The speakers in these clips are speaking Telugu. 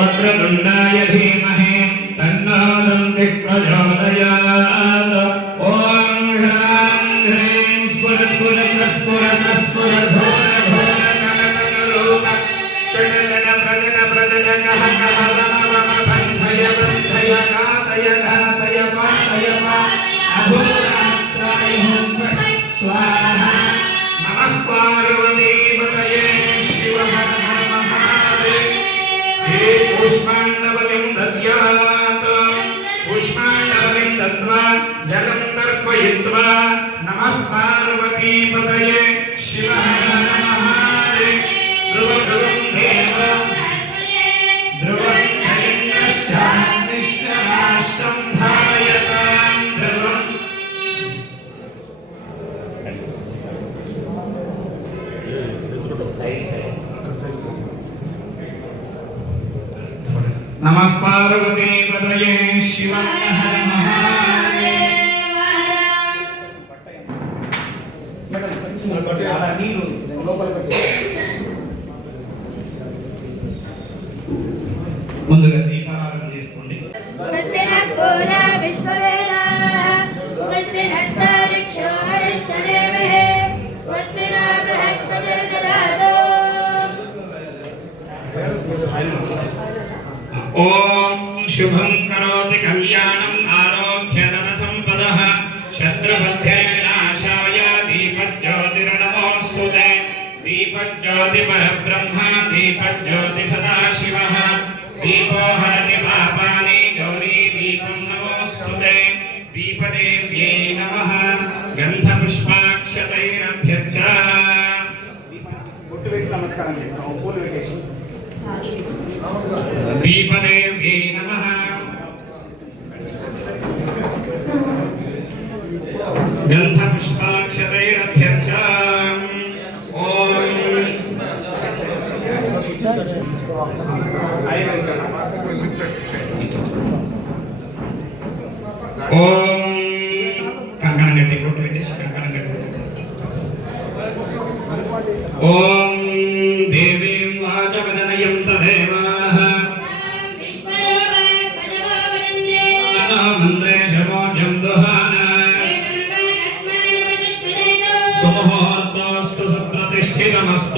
వక్రతుండాయ ధీమహి తన్నో నంది ప్రచోదయాత్ ఓం హ్రాం హ్రీం స్ఫుర స్ఫుర ప్రస్ఫుర ప్రస్ఫుర ఘోర ఘోర నన నన లోక చడన ప్రజన ప్రజన నహ నమ పార్వ नमः पार्वतीपतये शिव हर महादेव ముందుగా దీపారాధన చేసుకోండి स्वस्ति न पूजा विश्ववेदाः स्वस्ति नस्तारिक्षो ఓం శుభం కరోతి కళ్యాణం ఆరోగ్య ధన సంపద శత్రుబద్ధే నాశాయ దీపజ్యోతిర్నమోస్తు దీపజ్యోతి పరబ్రహ్మ దీపజ్యోతి సదాశివ. దీపో హరతి పాపాని గౌరీ దీపం నమోస్తు దీపదేవ్యై నమ. గంధపుష్పాక్షతైరభ్యర్చ. నమస్కారం చేస్తాం గంధపుష్పాక్షతైరభ్యర్చ ఓం ఓం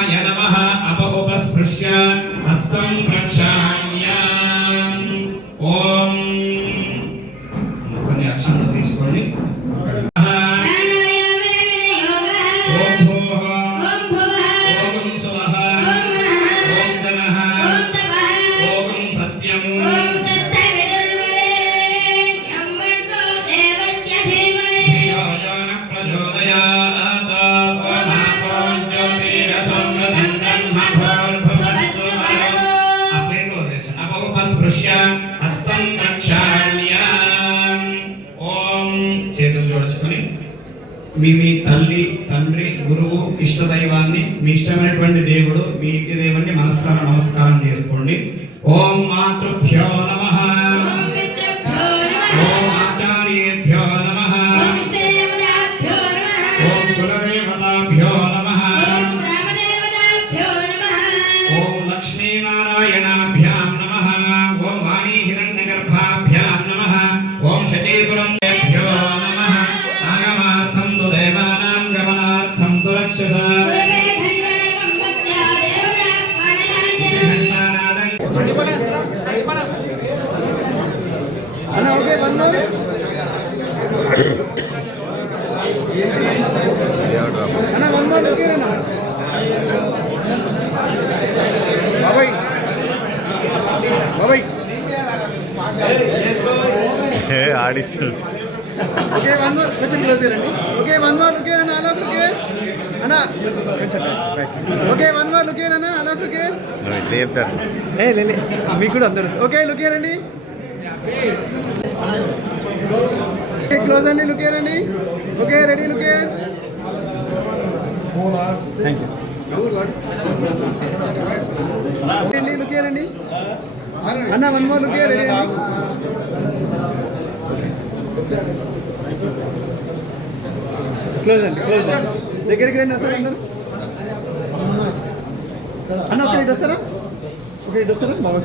వేదాయ నమ అప ఉపస్పృశ్య హస్తం ప్రక్షాళ్య ఓం. కొన్ని అక్షరాలు ఇష్ట దైవాన్ని మీ ఇష్టమైనటువంటి దేవుడు మీ ఇంటి దేవుణ్ణి మనస్సార నమస్కారం చేసుకోండి. ఓం మాతృభ్యో ఓకే వన్ మోర్ కొంచెం క్లోజ్ రండి ఓకే వన్ మోర్ ఓకే అన్న అలా ఓకే అన్న కొంచెం ఓకే వన్ మోర్ ఓకే అన్న అలా ఇట్లా చెప్తారు. ఏ లేలే మీకు కూడా అందరు ఓకే లుకే రండి ఓకే క్లోజ్ అండి లుకే రండి ఓకే రెడీ లుకే థ్యాంక్ యూ లుకే రండి అన్న వన్ మోర్ లుకే రెడీ అండి క్లోజ్ అండి. క్లోజ్ దగ్గరికి రండి వస్తారు అందరూ. అన్న ఒక ఇటు వస్తారా? ఒక ఇటు వస్తారా? బాగా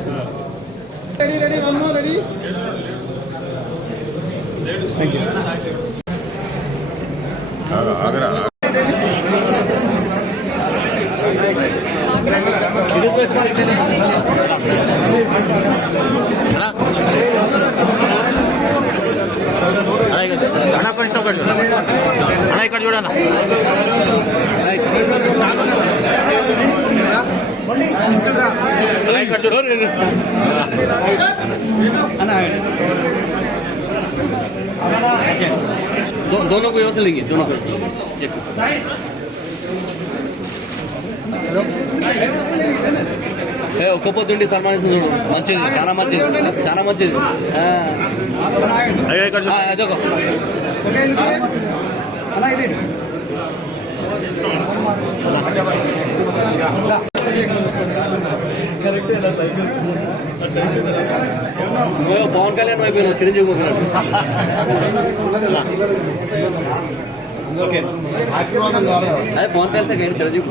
ready ready one more ready thank you ఆగరా అన్న కొంచెం ఒకటి అన్న ఇక్కడ చూడన్న అన్న ఇక్కడ చూడు दो, दोनों को व्यवस्था लेंगे दोनों को ఏ ఒక్క పొద్దుండి సన్మానిస్తుంది చూడు మంచిది చాలా మంచిది చాలా మంచిది ఆ. ఆ, అదొక పవన్ కళ్యాణ్ అయిపోయినావు చిరంజీవి పోతున్నాడు. అదే పవన్ కళ్యాణ్ గైడ్ చిరంజీవి.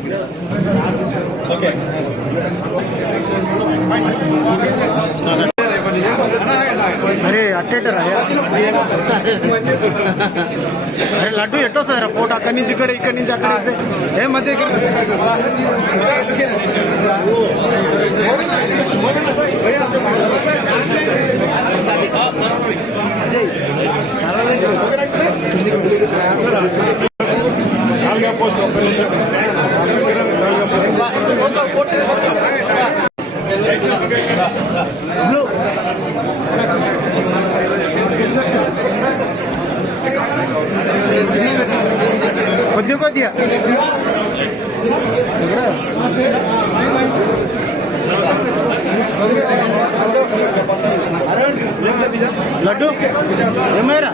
అరే అట్టేటరా? అరే లడ్డు ఎట్టో సార్ ఫోటో? అక్కడి నుంచి ఇక్కడ ఇక్కడి నుంచి అక్కడ వేస్తే ఏ మధ్య ఇక్కడ. కొద్దిగా లడ్డు? ఏమైరా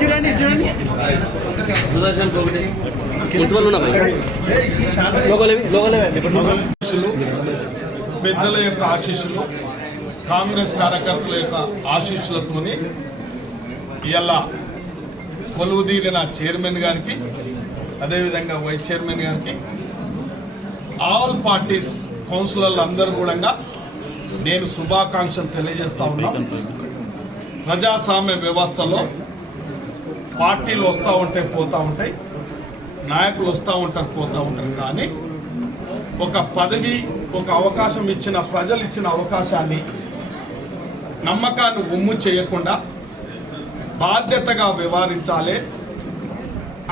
చూడండి చూడండి సుదర్శన్ ఒకటి మున్సిపల్ ఉన్నా లోకలేవి ఆశీస్సులు పెద్దల యొక్క ఆశీస్సులు కాంగ్రెస్ కార్యకర్తల యొక్క ఆశీస్సులతోని ఇలా కొలువుదీరిన చైర్మన్ గారికి అదేవిధంగా వైస్ చైర్మన్ గారికి ఆల్ పార్టీస్ కౌన్సిలర్లు అందరూ కూడా నేను శుభాకాంక్షలు తెలియజేస్తా ఉన్నాను ప్రజాస్వామ్య వ్యవస్థలో పార్టీలు వస్తూ ఉంటాయి పోతూ ఉంటాయి నాయకులు వస్తూ ఉంటారు పోతూ ఉంటారు. కానీ ఒక పదవి ఒక అవకాశం ఇచ్చిన ప్రజలు ఇచ్చిన అవకాశాన్ని నమ్మకాన్ని ఒమ్ము చేయకుండా బాధ్యతగా వ్యవహరించాలి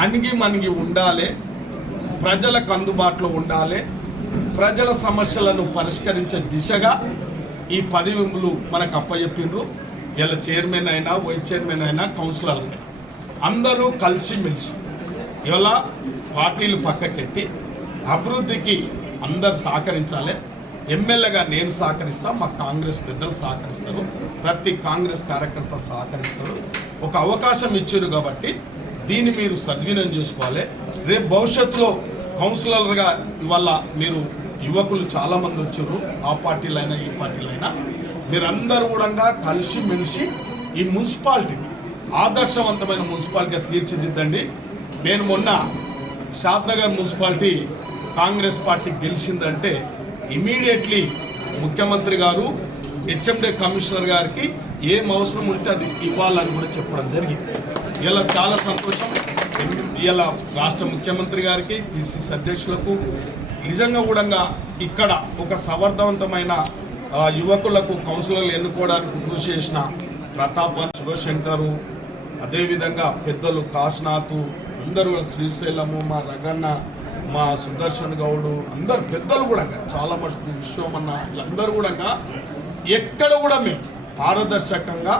అణిగి మణిగి ఉండాలి ప్రజలకు అందుబాటులో ఉండాలి ప్రజల సమస్యలను పరిష్కరించే దిశగా ఈ పదవులు మనకు అప్పచెప్పిండ్రు. ఇలా చైర్మన్ అయినా వైస్ చైర్మన్ అయినా కౌన్సిలర్ అయినా. అందరూ కలిసిమెలిసి ఇవాళ పార్టీలు పక్కకెట్టి అభివృద్ధికి అందరు సహకరించాలి. ఎమ్మెల్యేగా నేను సహకరిస్తా మా కాంగ్రెస్ పెద్దలు సహకరిస్తారు ప్రతి కాంగ్రెస్ కార్యకర్త సహకరిస్తారు. ఒక అవకాశం ఇచ్చారు కాబట్టి దీన్ని మీరు సద్వినియోగం చేసుకోవాలి. రేపు భవిష్యత్తులో కౌన్సిలర్గా ఇవాళ మీరు యువకులు చాలామంది వచ్చారు ఆ పార్టీలైనా ఈ పార్టీలైనా. మీరందరూ కూడా కలిసి మెలిసి ఈ మున్సిపాలిటీని ఆదర్శవంతమైన మున్సిపాలిటీగా తీర్చిదిద్దండి. నేను మొన్న షాద్నగర్ మున్సిపాలిటీ కాంగ్రెస్ పార్టీ గెలిచిందంటే ఇమీడియట్లీ ముఖ్యమంత్రి గారు హెచ్ఎండే కమిషనర్ గారికి ఏం అవసరం ఉంటే అది ఇవ్వాలని కూడా చెప్పడం జరిగింది. ఇలా చాలా సంతోషం. ఇలా రాష్ట్ర ముఖ్యమంత్రి గారికి పిసిసి అధ్యక్షులకు నిజంగా కూడా ఇక్కడ ఒక సమర్థవంతమైన ఆ, యువకులకు కౌన్సిలర్లు ఎన్నుకోవడానికి కృషి చేసిన ప్రతాపన్ శివశంకరు అదేవిధంగా పెద్దలు కాశనాథ్ అందరూ శ్రీశైలము మా రగన్న మా సుదర్శన్ గౌడు అందరు పెద్దలు కూడా చాలా మటుకు విశ్వమన్న వీళ్ళందరూ కూడా ఎక్కడ కూడా మేము పారదర్శకంగా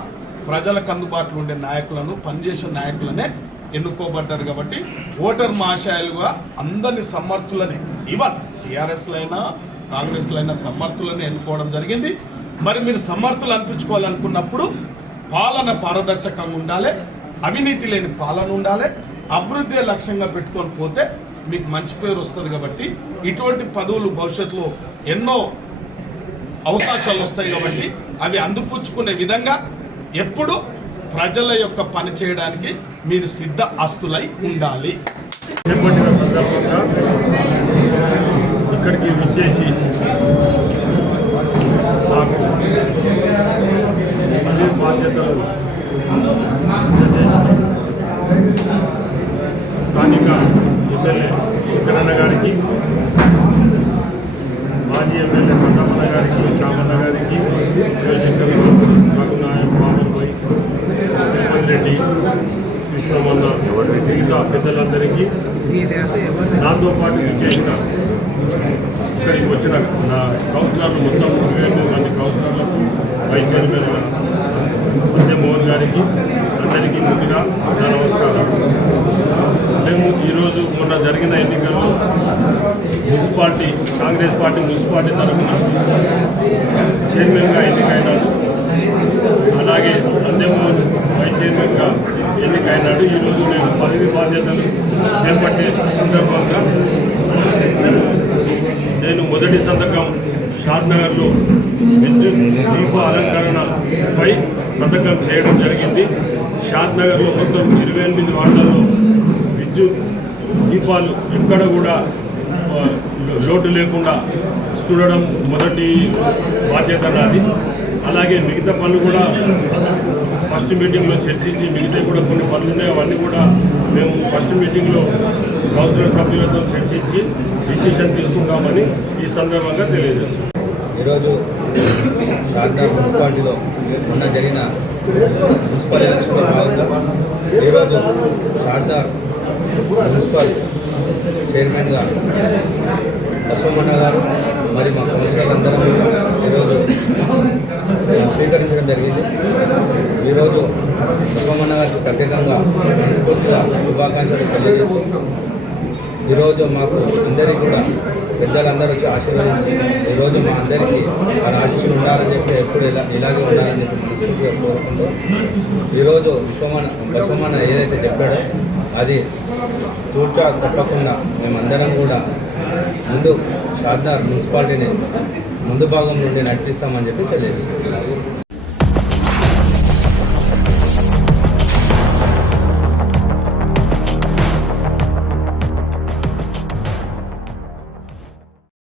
ప్రజలకు అందుబాటులో ఉండే నాయకులను పనిచేసే నాయకులనే ఎన్నుకోబడ్డారు కాబట్టి ఓటర్ మహాశయాలుగా అందరిని సమర్థులనే ఇవన్ టీఆర్ఎస్లో అయినా కాంగ్రెస్లో అయినా సమర్థులని ఎన్నుకోవడం జరిగింది. మరి మీరు సమర్థులు అనిపించుకోవాలనుకున్నప్పుడు పాలన పారదర్శకంగా ఉండాలి అవినీతి లేని పాలన ఉండాలి అభివృద్ధి లక్ష్యంగా పెట్టుకొని పోతే మీకు మంచి పేరు వస్తుంది కాబట్టి ఇటువంటి పదవులు భవిష్యత్తులో ఎన్నో అవకాశాలు వస్తాయి కాబట్టి అవి అందిపుచ్చుకునే విధంగా ఎప్పుడు ప్రజల యొక్క పని చేయడానికి మీరు సిద్ధ ఆస్తులై ఉండాలి. సందర్భంగా ఇక్కడికి విచ్చేసి నాకు అదే బాధ్యతలు స్థానిక ఎమ్మెల్యే శంకరన్న గారికి మాజీ ఎమ్మెల్యే ప్రతాపన్న గారికి శ్యామన్న గారికి శివశంకర్ రఘునాయం బాబుపై రేవంత్ రెడ్డి విశ్వమన్న మిగతా పెద్దలందరికీ దాంతో పాటు చేసిన ఇక్కడికి వచ్చిన నా కౌన్సిలర్లు మొత్తం ఇరవై ఎనిమిది మంది కౌన్సిలర్లకు వైస్ చైర్మన్ మోహన్ గారికి అందరికీ ముందుగా నా నమస్కారం ఈరోజు మొన్న జరిగిన ఎన్నికల్లో మున్సిపాలిటీ కాంగ్రెస్ పార్టీ మున్సిపాలిటీ తరఫున చైర్మన్గా ఎన్నికైనాడు. అలాగే అందెమోహన్ వైస్ చైర్మన్గా ఎన్నికైనాడు. ఈరోజు నేను పదవి బాధ్యతలు చేపట్టే సందర్భంగా నేను మొదటి సంతకం షాద్నగర్లో విద్యుత్ దీప అలంకరణపై సంతకం చేయడం జరిగింది. షాద్నగర్లో మొత్తం ఇరవై ఎనిమిది వార్డులలో విద్యుత్ దీపాలు ఎక్కడ కూడా లోటు లేకుండా చూడడం మొదటి బాధ్యత నాది. అలాగే మిగతా పనులు కూడా ఫస్ట్ మీటింగ్లో చర్చించి మిగతా కూడా కొన్ని పనులు ఉన్నాయి అవన్నీ కూడా మేము ఫస్ట్ మీటింగ్లో కౌన్సిలర్ సభ్యులతో చర్చించి డిసిషన్ తీసుకుంటామని ఈ సందర్భంగా తెలియజేస్తున్నాం. ఈరోజు షార్దా మున్సిపాలిటీలో మొన్న జరిగిన మున్సిపల్ ఈరోజు షార్దా మున్సిపల్ చైర్మన్గా బసవమన్న గారు మరి మా కౌన్సిలర్ అందరం ఈరోజు స్వీకరించడం జరిగింది. ఈరోజు బసవమన్న గారికి ప్రత్యేకంగా మనస్ఫూర్తిగా శుభాకాంక్షలు తెలియజేస్తూ ఈరోజు మాకు అందరికీ కూడా పెద్దలందరూ వచ్చి ఆశీర్వదించి ఈరోజు మా అందరికీ వాళ్ళ ఆశీస్సులు ఉండాలని చెప్పి ఎప్పుడు ఇలా ఇలాగే ఉండాలని చెప్పి మనస్ఫూర్తిగా కోరుకుంటూ ఈరోజు విశ్వమాన బసవమన్న ఏదైతే చెప్పాడో అది తూర్చా తప్పకుండా మేమందరం కూడా ముందు షాద్దార్ మున్సిపాలిటీని ముందు భాగం నుండి నడిపిస్తామని చెప్పి తెలియజేస్తున్నాం.